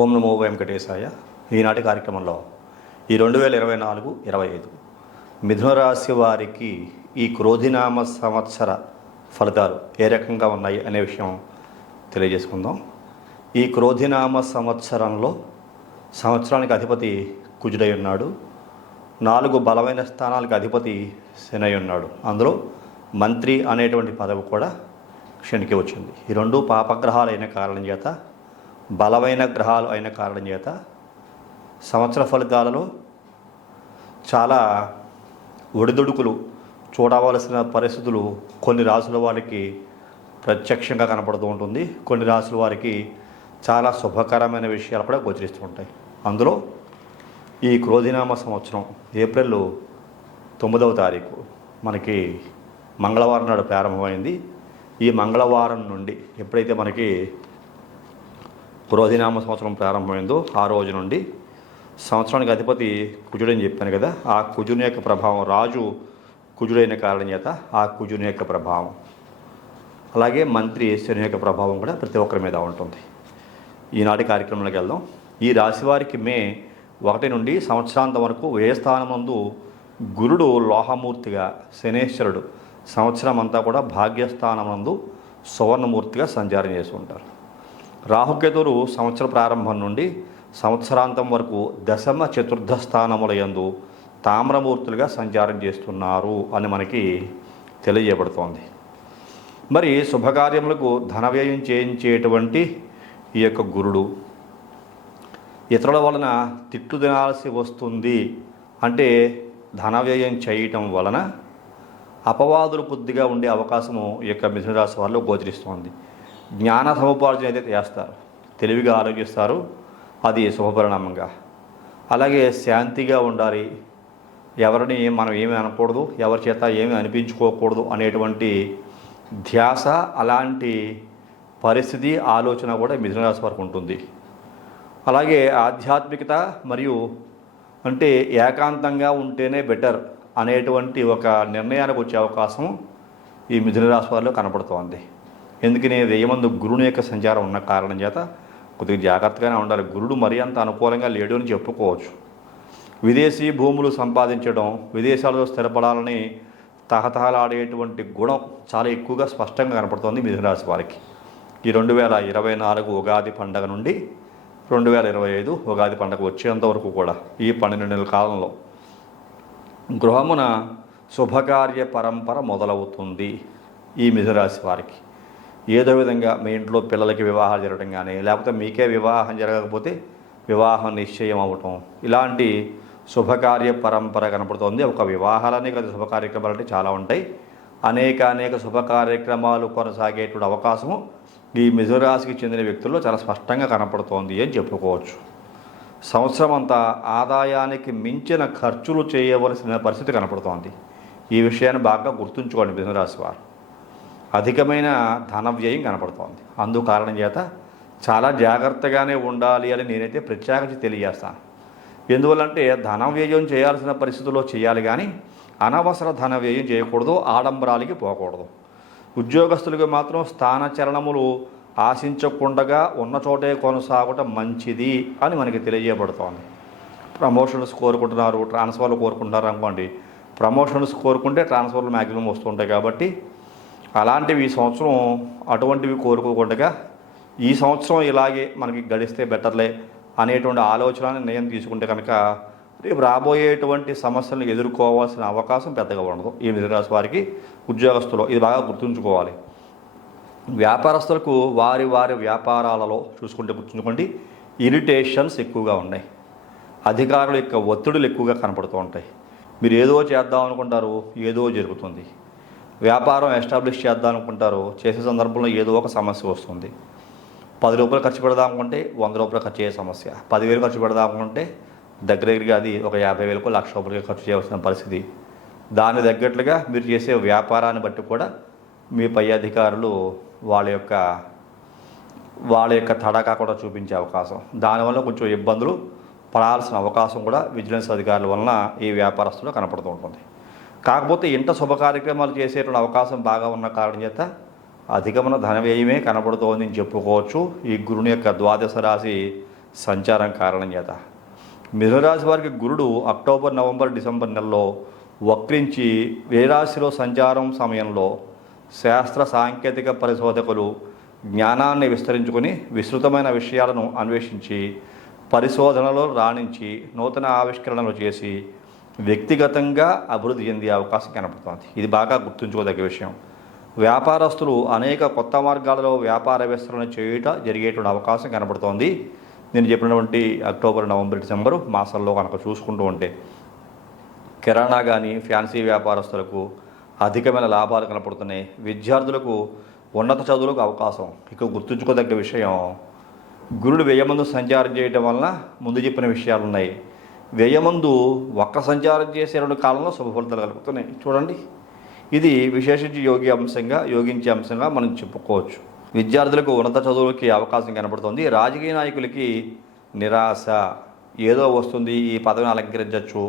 ఓం నమో వెంకటేశాయ. ఈనాటి కార్యక్రమంలో ఈ 2024-25 మిథున రాశి వారికి ఈ క్రోధినామ సంవత్సర ఫలితాలు ఏ రకంగా ఉన్నాయి అనే విషయం తెలియజేసుకుందాం. ఈ క్రోధినామ సంవత్సరంలో సంవత్సరానికి అధిపతి కుజుడై ఉన్నాడు. 4 బలమైన స్థానాలకు అధిపతి శని ఉన్నాడు. అందులో మంత్రి అనేటువంటి పదవి కూడా శనికి వచ్చింది. ఈ 2 పాపగ్రహాలు అయిన కారణం చేత, బలమైన గ్రహాలు అయిన కారణం చేత సంవత్సర ఫలితాలలో చాలా ఒడిదుడుకులు చూడవలసిన పరిస్థితులు కొన్ని రాసుల వారికి ప్రత్యక్షంగా కనపడుతూ ఉంటుంది. కొన్ని రాసుల వారికి చాలా శుభకరమైన విషయాలు కూడా గోచరిస్తూ ఉంటాయి. అందులో ఈ క్రోధినామ సంవత్సరం ఏప్రిల్ 9వ తారీఖు మనకి మంగళవారం నాడు ప్రారంభమైంది. ఈ మంగళవారం నుండి ఎప్పుడైతే మనకి క్రోధినామ సంవత్సరం ప్రారంభమైందో ఆ రోజు నుండి సంవత్సరానికి అధిపతి కుజుడని చెప్పాను కదా, ఆ కుజుని యొక్క ప్రభావం, రాజు కుజుడైన కారణం చేత ఆ కుజుని యొక్క ప్రభావం, అలాగే మంత్రి శని యొక్క ప్రభావం కూడా ప్రతి ఒక్కరి మీద ఉంటుంది. ఈనాటి కార్యక్రమంలోకి వెళ్దాం. ఈ రాశి వారికి మే 1 నుండి సంవత్సరాంతం వరకు వ్యయస్థానమందు గురుడు లోహమూర్తిగా, శనేశ్వరుడు సంవత్సరం అంతా కూడా భాగ్యస్థానమందు సువర్ణమూర్తిగా సంచారం చేస్తూ ఉంటారు. రాహుకేతువులు సంవత్సర ప్రారంభం నుండి సంవత్సరాంతం వరకు దశమ చతుర్థ స్థానముల యందు తామ్రమూర్తులుగా సంచారం చేస్తున్నారు అని మనకి తెలియజేయబడుతోంది. మరి శుభకార్యములకు ధన వ్యయం చేయించేటువంటి ఈ యొక్క గురుడు ఇతరుల వలన తిట్లు తినాల్సి వస్తుంది అంటే ధన వ్యయం చేయటం వలన అపవాదులు కొద్దిగా ఉండే అవకాశము ఈ యొక్క మిథున రాశి వారిలో గోచరిస్తోంది. జ్ఞాన సముపార్జన అయితే చేస్తారు, తెలివిగా ఆలోచిస్తారు, అది శుభపరిణామంగా. అలాగే శాంతిగా ఉండాలి, ఎవరిని మనం ఏమీ అనకూడదు, ఎవరి చేత ఏమీ అనిపించుకోకూడదు అనేటువంటి ధ్యాస, అలాంటి పరిస్థితి, ఆలోచన కూడా మిథున రాశి వారికి ఉంటుంది. అలాగే ఆధ్యాత్మికత మరియు అంటే ఏకాంతంగా ఉంటేనే బెటర్ అనేటువంటి ఒక నిర్ణయానికి వచ్చే అవకాశం ఈ మిథున రాశి వారిలో కనపడుతోంది. ఎందుకని వ్యయమందు గురుని యొక్క సంచారం ఉన్న కారణం చేత కొద్దిగా జాగ్రత్తగానే ఉండాలి. గురుడు మరీ అంత అనుకూలంగా లేడు అని చెప్పుకోవచ్చు. విదేశీ భూములు సంపాదించడం, విదేశాలలో స్థిరపడాలని తహతహలాడేటువంటి గుణం చాలా ఎక్కువగా స్పష్టంగా కనపడుతోంది మిథున రాశి వారికి. ఈ 2024 ఉగాది పండగ నుండి 2025 ఉగాది పండగ వచ్చేంత వరకు కూడా ఈ 12 నెలల కాలంలో గృహమున శుభకార్య పరంపర మొదలవుతుంది ఈ మిథున రాశి వారికి. ఏదో విధంగా మీ ఇంట్లో పిల్లలకి వివాహాలు జరగడం కానీ, లేకపోతే మీకే వివాహం జరగకపోతే వివాహం నిశ్చయం అవ్వటం, ఇలాంటి శుభకార్య పరంపర కనపడుతోంది. ఒక వివాహాలనే కదా, శుభ కార్యక్రమాలు అంటే చాలా ఉంటాయి. అనేక శుభ కార్యక్రమాలు కొనసాగేటువంటి అవకాశము ఈ మిథున రాశికి చెందిన వ్యక్తుల్లో చాలా స్పష్టంగా కనపడుతోంది అని చెప్పుకోవచ్చు. సంవత్సరం అంతా ఆదాయానికి మించిన ఖర్చులు చేయవలసిన పరిస్థితి కనపడుతోంది. ఈ విషయాన్ని బాగా గుర్తుంచుకోండి మిథున రాశి వారు. అధికమైన ధన వ్యయం కనపడుతోంది. అందుకు కారణం చేత చాలా జాగ్రత్తగానే ఉండాలి అని నేనైతే ప్రత్యేకించి తెలియజేస్తాను. ఎందువల్లంటే ధన వ్యయం చేయాల్సిన పరిస్థితుల్లో చేయాలి, కానీ అనవసర ధన వ్యయం చేయకూడదు, ఆడంబరాలకి పోకూడదు. ఉద్యోగస్తులకు మాత్రం స్థానచలనములు ఆశించకుండా ఉన్న చోటే కొనసాగటం మంచిది అని మనకి తెలియజేయబడుతోంది. ప్రమోషన్స్ కోరుకుంటున్నారు, ట్రాన్స్ఫర్లు కోరుకుంటున్నారు అనుకోండి, ప్రమోషన్స్ కోరుకుంటే ట్రాన్స్ఫర్లు మ్యాక్సిమం వస్తుంటాయి. కాబట్టి అలాంటివి ఈ సంవత్సరం అటువంటివి కోరుకోకుండా ఈ సంవత్సరం ఇలాగే మనకి గడిస్తే బెటర్లే అనేటువంటి ఆలోచన, నిర్ణయం తీసుకుంటే కనుక రేపు రాబోయేటువంటి సమస్యలను ఎదుర్కోవాల్సిన అవకాశం పెద్దగా ఉండదు ఈ మిథున రాశి వారికి. ఉద్యోగస్తులు ఇది బాగా గుర్తుంచుకోవాలి. వ్యాపారస్తులకు వారి వ్యాపారాలలో గుర్తుంచుకోండి, ఇరిటేషన్స్ ఎక్కువగా ఉన్నాయి. అధికారుల యొక్క ఒత్తిడులు ఎక్కువగా కనపడుతూ ఉంటాయి. మీరు ఏదో చేద్దాం అనుకుంటారు, ఏదో జరుగుతుంది. వ్యాపారం ఎస్టాబ్లిష్ చేద్దాం అనుకుంటారు, చేసే సందర్భంలో ఏదో ఒక సమస్య వస్తుంది. 10 రూపాయలు ఖర్చు పెడదాం అనుకుంటే 100 రూపాయలు ఖర్చు అయ్యే సమస్య. 10,000 ఖర్చు పెడదాం అనుకుంటే దగ్గరగా అది ఒక 50,000 1,00,000 ఖర్చు చేయవలసిన పరిస్థితి. దాని తగ్గట్లుగా మీరు చేసే వ్యాపారాన్ని బట్టి కూడా మీ పై అధికారులు వాళ్ళ యొక్క తడాకా కూడా చూపించే అవకాశం, దానివల్ల కొంచెం ఇబ్బందులు పడాల్సిన అవకాశం కూడా విజిలెన్స్ అధికారుల వలన ఈ వ్యాపారస్తులు కనపడుతూ ఉంటుంది. కాకపోతే ఇంట శుభ కార్యక్రమాలు చేసేటువంటి అవకాశం బాగా ఉన్న కారణం చేత అధికమైన ధన వ్యయమే కనబడుతోందని చెప్పుకోవచ్చు. ఈ గురుని యొక్క ద్వాదశ రాశి సంచారం కారణం చేత. మిథునరాశి వారికి గురుడు అక్టోబర్, నవంబర్, డిసెంబర్ నెలలో వక్రించి ఏ రాశిలో సంచారం సమయంలో శాస్త్ర సాంకేతిక పరిశోధకులు జ్ఞానాన్ని విస్తరించుకొని విస్తృతమైన విషయాలను అన్వేషించి పరిశోధనలో రాణించి నూతన ఆవిష్కరణలు చేసి వ్యక్తిగతంగా అభివృద్ధి చెందే అవకాశం కనబడుతోంది. ఇది బాగా గుర్తుంచుకోదగ్గ విషయం. వ్యాపారస్తులు అనేక కొత్త మార్గాలలో వ్యాపార విస్తరణ జరిగేటువంటి అవకాశం కనబడుతోంది. నేను చెప్పినటువంటి అక్టోబర్, నవంబర్, డిసెంబరు మాసాల్లో కనుక చూసుకుంటూ ఉంటే కిరాణా కానీ ఫ్యాన్సీ వ్యాపారస్తులకు అధికమైన లాభాలు కనపడుతున్నాయి. విద్యార్థులకు ఉన్నత చదువులకు అవకాశం. ఇక గుర్తుంచుకోదగ్గ విషయం, గురుడు వ్యయమందు సంచారం చేయడం వలన ముందు చెప్పిన విషయాలు ఉన్నాయి. వ్యయమందు వక్ర సంచారం చేసే 2 కాలంలో శుభ ఫలితాలు కలుగుతున్నాయి. చూడండి, ఇది విశేషించి యోగించే అంశంగా మనం చెప్పుకోవచ్చు. విద్యార్థులకు ఉన్నత చదువులకి అవకాశం కనబడుతుంది. రాజకీయ నాయకులకి నిరాశ, ఏదో వస్తుంది, ఈ పదవిని అలంకరించవచ్చు,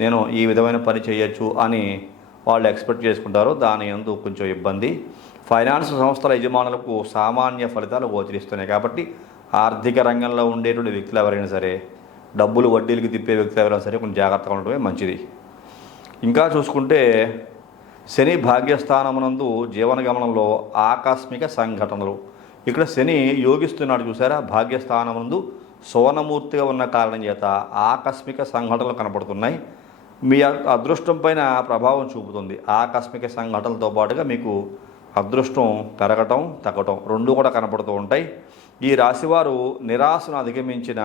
నేను ఈ విధమైన పని చేయొచ్చు అని వాళ్ళు ఎక్స్పెక్ట్ చేసుకుంటారు. దాని యందు కొంచెం ఇబ్బంది. ఫైనాన్స్ సంస్థల యజమానులకు సామాన్య ఫలితాలు గోచరిస్తున్నాయి. కాబట్టి ఆర్థిక రంగంలో ఉండేటువంటి వ్యక్తులు ఎవరైనా సరే, డబ్బులు వడ్డీలకి తిప్పే వ్యక్తులు ఎవరైనా సరే కొంచెం జాగ్రత్తగా ఉండటమే మంచిది. ఇంకా చూసుకుంటే శని భాగ్యస్థానమునందు జీవన గమనంలో ఆకస్మిక సంఘటనలు. ఇక్కడ శని యోగిస్తున్నాడు చూసారా, భాగ్యస్థానమునందు సువర్ణమూర్తిగా ఉన్న కారణం చేత ఆకస్మిక సంఘటనలు కనపడుతున్నాయి. మీ అదృష్టం పైన ప్రభావం చూపుతుంది. ఆకస్మిక సంఘటనలతో పాటుగా మీకు అదృష్టం పెరగటం, తగ్గటం 2 కూడా కనపడుతూ ఉంటాయి. ఈ రాశివారు నిరాశను అధిగమించిన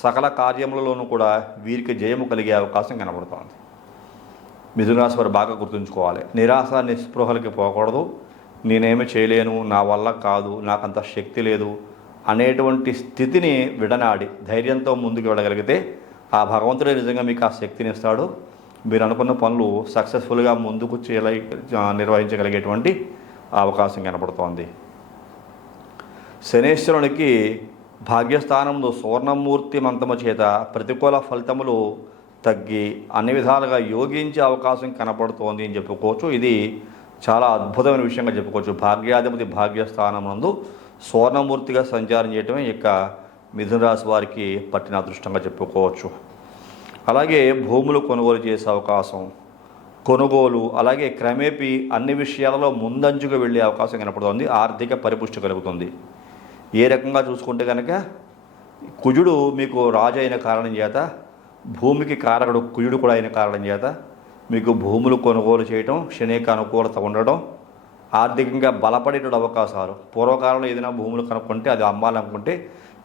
సకల కార్యములలోనూ కూడా వీరికి జయము కలిగే అవకాశం కనబడుతోంది. మిథున రాశి వారు బాగా గుర్తుంచుకోవాలి. నిరాశ నిస్పృహలకి పోకూడదు. నేనేమి చేయలేను, నా వల్ల కాదు, నాకంత శక్తి లేదు అనేటువంటి స్థితిని విడనాడి ధైర్యంతో ముందుకు వెళ్ళగలిగితే ఆ భగవంతుడే నిజంగా మీకు ఆ శక్తిని ఇస్తాడు. మీరు అనుకున్న పనులు సక్సెస్ఫుల్గా ముందుకు నిర్వహించగలిగేటువంటి అవకాశం కనపడుతోంది. శనేశ్వరునికి భాగ్యస్థానంలో సువర్ణమూర్తి మంత్రము చేత ప్రతికూల ఫలితములు తగ్గి అన్ని విధాలుగా యోగించే అవకాశం కనపడుతోంది అని చెప్పుకోవచ్చు. ఇది చాలా అద్భుతమైన విషయంగా చెప్పుకోవచ్చు. భాగ్యాధిపతి భాగ్యస్థానమునందు సువర్ణమూర్తిగా సంచారం చేయటమే ఇక మిథున రాశి వారికి పట్టిన అదృష్టంగా చెప్పుకోవచ్చు. అలాగే భూములు కొనుగోలు చేసే అవకాశం, కొనుగోలు, అలాగే క్రమేపీ అన్ని విషయాలలో ముందంజుకు వెళ్ళే అవకాశం కనపడుతోంది. ఆర్థిక పరిపుష్టి కలుగుతుంది. ఏ రకంగా చూసుకుంటే కనుక కుజుడు మీకు రాజు అయిన కారణం చేత, భూమికి కారకుడు కుజుడు కూడా అయిన కారణం చేత మీకు భూములు కొనుగోలు చేయటం, శనికి అనుకూలత ఉండడం, ఆర్థికంగా బలపడేటువంటి అవకాశాలు. పూర్వకాలంలో ఏదైనా భూములు కనుక్కుంటే అది అమ్మాలనుకుంటే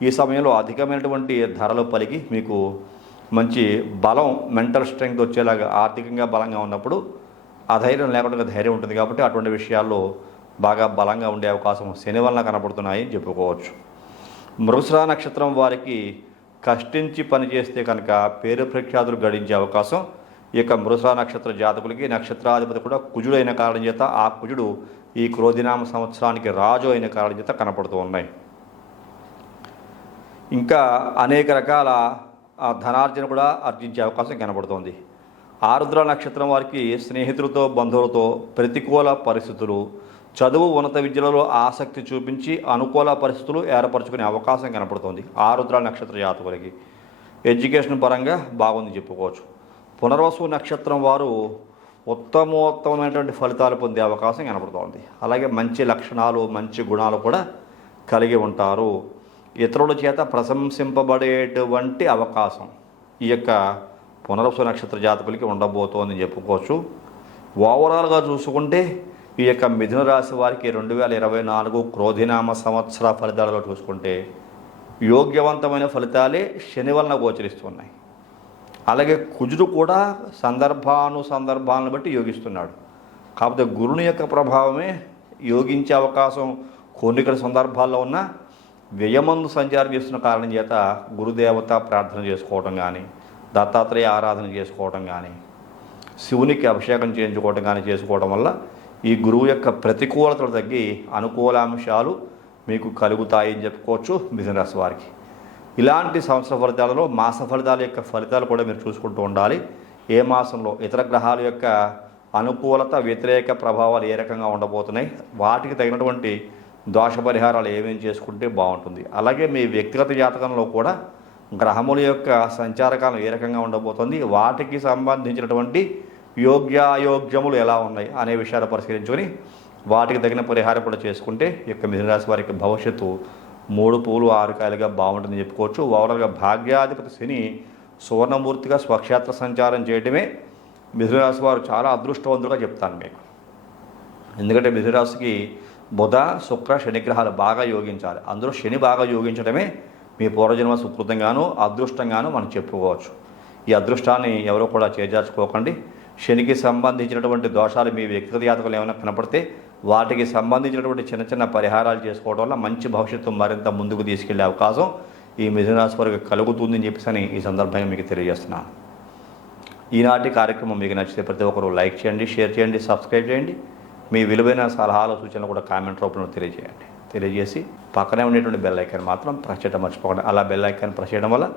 ఈ సమయంలో అధికమైనటువంటి ధరలు పలికి మీకు మంచి బలం, మెంటల్ స్ట్రెంగ్త్ వచ్చేలాగా ఆర్థికంగా బలంగా ఉన్నప్పుడు అధైర్యం లేకుండా ధైర్యం ఉంటుంది. కాబట్టి అటువంటి విషయాల్లో బాగా బలంగా ఉండే అవకాశం శని వలన కనబడుతున్నాయి అని చెప్పుకోవచ్చు. మృగశిర నక్షత్రం వారికి కష్టించి పనిచేస్తే కనుక పేరు ప్రఖ్యాతులు గడించే అవకాశం ఇక మృగశిర నక్షత్ర జాతకులకి. నక్షత్రాధిపతి కూడా కుజుడు అయిన కారణం చేత ఆ కుజుడు ఈ క్రోధినామ సంవత్సరానికి రాజు అయిన కారణం చేత కనపడుతూ ఉన్నాయి. ఇంకా అనేక రకాల ధనార్జన కూడా ఆర్జించే అవకాశం కనబడుతోంది. ఆరుద్ర నక్షత్రం వారికి స్నేహితులతో, బంధువులతో ప్రతికూల పరిస్థితులు, చదువు, ఉన్నత విద్యలలో ఆసక్తి చూపించి అనుకూల పరిస్థితులు ఏర్పరచుకునే అవకాశం కనపడుతోంది. ఆరుద్ర నక్షత్ర జాతకులకి ఎడ్యుకేషన్ పరంగా బాగుంది చెప్పుకోవచ్చు. పునర్వసు నక్షత్రం వారు ఉత్తమోత్తమైనటువంటి ఫలితాలు పొందే అవకాశం కనపడుతోంది. అలాగే మంచి లక్షణాలు, మంచి గుణాలు కూడా కలిగి ఉంటారు. ఇతరుల చేత ప్రశంసింపబడేటువంటి అవకాశం ఈ యొక్క పునర్వసు నక్షత్ర జాతకులకి ఉండబోతోందని చెప్పుకోవచ్చు. ఓవరాల్గా చూసుకుంటే ఈ యొక్క మిథున రాశి వారికి 2024 క్రోధినామ సంవత్సర ఫలితాలలో చూసుకుంటే యోగ్యవంతమైన ఫలితాలే శని వలన గోచరిస్తున్నాయి. అలాగే కుజుడు కూడా సందర్భాలను బట్టి యోగిస్తున్నాడు. కాకపోతే గురుని యొక్క ప్రభావమే యోగించే అవకాశం కొన్ని సందర్భాల్లో ఉన్న వ్యయమందు సంచారం చేస్తున్న కారణం చేత గురుదేవత ప్రార్థన చేసుకోవటం కానీ, దత్తాత్రేయ ఆరాధన చేసుకోవటం కానీ, శివునికి అభిషేకం చేయించుకోవటం కానీ చేసుకోవడం వల్ల ఈ గురువు యొక్క ప్రతికూలతలు తగ్గి అనుకూలాంశాలు మీకు కలుగుతాయని చెప్పుకోవచ్చు మిథున రాశి వారికి. ఇలాంటి సంవత్సర ఫలితాలలో మాస ఫలితాల యొక్క ఫలితాలు కూడా మీరు చూసుకుంటూ ఉండాలి. ఏ మాసంలో ఇతర గ్రహాల యొక్క అనుకూలత, వ్యతిరేక ప్రభావాలు ఏ రకంగా ఉండబోతున్నాయి, వాటికి తగినటువంటి దోష పరిహారాలు ఏమేమి చేసుకుంటే బాగుంటుంది. అలాగే మీ వ్యక్తిగత జాతకంలో కూడా గ్రహముల యొక్క సంచారకాలం ఏ రకంగా ఉండబోతుంది, వాటికి సంబంధించినటువంటి యోగ్యాయోగ్యములు ఎలా ఉన్నాయి అనే విషయాలు పరిశీలించుకొని వాటికి తగిన పరిహారం కూడా చేసుకుంటే ఈ యొక్క మిథున రాశి వారికి భవిష్యత్తు 3 పూలు 6 కాయలుగా బాగుంటుందని చెప్పుకోవచ్చు. ఓవరాల్గా భాగ్యాధిపతి శని సువర్ణమూర్తిగా స్వక్షేత్ర సంచారం చేయడమే మిథున రాశి వారు చాలా అదృష్టవంతులుగా చెప్తాను మీకు. ఎందుకంటే మిథున రాశికి బుధ శుక్ర శనిగ్రహాలు బాగా యోగించాలి. అందులో శని బాగా యోగించడమే మీ పూర్వజన్మ సుకృతంగాను అదృష్టంగాను మనం చెప్పుకోవచ్చు. ఈ అదృష్టాన్ని ఎవరో కూడా చేజార్చుకోకండి. శనికి సంబంధించినటువంటి దోషాలు మీ వ్యక్తిగత జాతకాలు ఏమైనా కనపడితే వాటికి సంబంధించినటువంటి చిన్న చిన్న పరిహారాలు చేసుకోవడం వల్ల మంచి భవిష్యత్తు మరింత ముందుకు తీసుకెళ్లే అవకాశం ఈ మిథున రాశి వారికి కలుగుతుందని చెప్పేసి ఈ సందర్భంగా మీకు తెలియజేస్తున్నాను. ఈనాటి కార్యక్రమం మీకు నచ్చితే ప్రతి ఒక్కరూ లైక్ చేయండి, షేర్ చేయండి, సబ్స్క్రైబ్ చేయండి. మీ విలువైన సలహాలు సూచనలు కూడా కామెంట్ రూపంలో తెలియజేసి పక్కనే ఉండేటువంటి బెల్ ఐకాన్ మాత్రం ప్రెస్ చేయడం మర్చిపోకండి. అలా బెల్ ఐకాన్ ప్రెస్ చేయడం వల్ల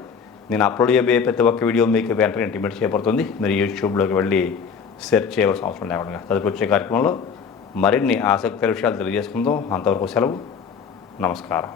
నేను అప్లోడ్ చేయబోయే ప్రతి ఒక్క వీడియో మీకు వెంటనే ఇంటిమేట్ చేయబడుతుంది. మీరు యూట్యూబ్లోకి వెళ్ళి సెర్చ్ చేయవలసిన అవసరం లేకుండా తదుపరి వచ్చే కార్యక్రమంలో మరిన్ని ఆసక్తికర విషయాలు తెలియజేసుకుందాం. అంతవరకు సెలవు. నమస్కారం.